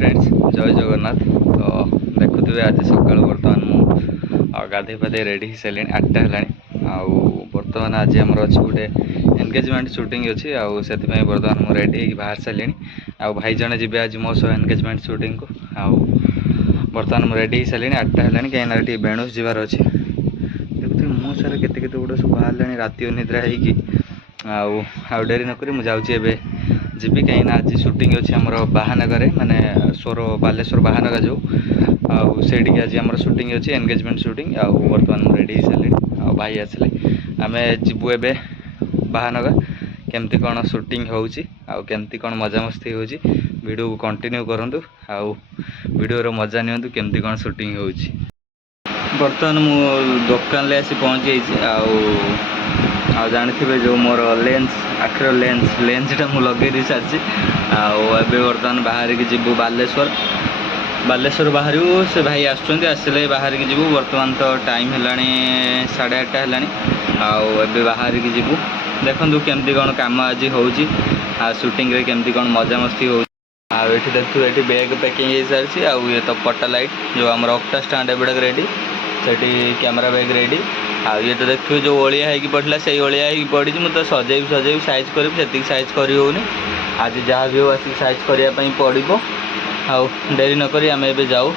Friends जय जगन्नाथ। तो देखुवे आज सका बर्तमान गाधे पाधे रेडी हो सारे 8टा है। बर्तमान आज आम अच्छे गोटे एंगेजमेंट शूटिंग अच्छी से बर्तमान मुझे रेडी हो बाहर सारे। भाई जड़े जी आज मो सह एंगेजमेंट शूटिंग को बर्तमान मुझे रेडी हो सारे 8टा है कहीं बेणुस जबार अच्छे। देखते मो सारे केते गुड़ा सब बाहर राति अनिद्रा हो डेरी नक मुझे जीवी कहीं आज शूटिंग अच्छी आम बाहानगर माने सोर बालेश्वर बाहानगर जो आठी आज आम शूटिंग अच्छी एंगेजमेंट शूटिंग बर्तमान रेडी हो सारे भाई आसले आम जीवु ए बाहानगर केमती कौन शूटिंग होमती कौन मजामस्ती हो वीडियो को कंटिन्यू करूँ वीडियो मजा नि केमती कौन शूटिंग हो। बर्तमान मु दुकान ले आसी पहुँची जानी जो मोर लेंस आखिर लेंसटा मुझे लगे सारी बर्तमान बाहर की जीवु बालेश्वर बाहर से भाई आसले बाहर की जीवु बर्तमान तो टाइम है 8:30 है बाहर की जीवु देखु केमती कौन काम आज हो शूटिंग रे केमती कौन मजामस्ती हो। ये देखो ये बैग पैकिंग हो सारी ये तो पट्टा लाइट जो आम ऑक्टा स्टैंड एवं रेडी से कैमेरा बैग रेडी ये तो देखिए जो ओलिया है पड़ा से ओलिया पड़ी मुझे सजेब साइज करी साइज कर आज जहाँ भी हो आसिक साइज करने पड़ो। डेरी नक आम ए जाऊ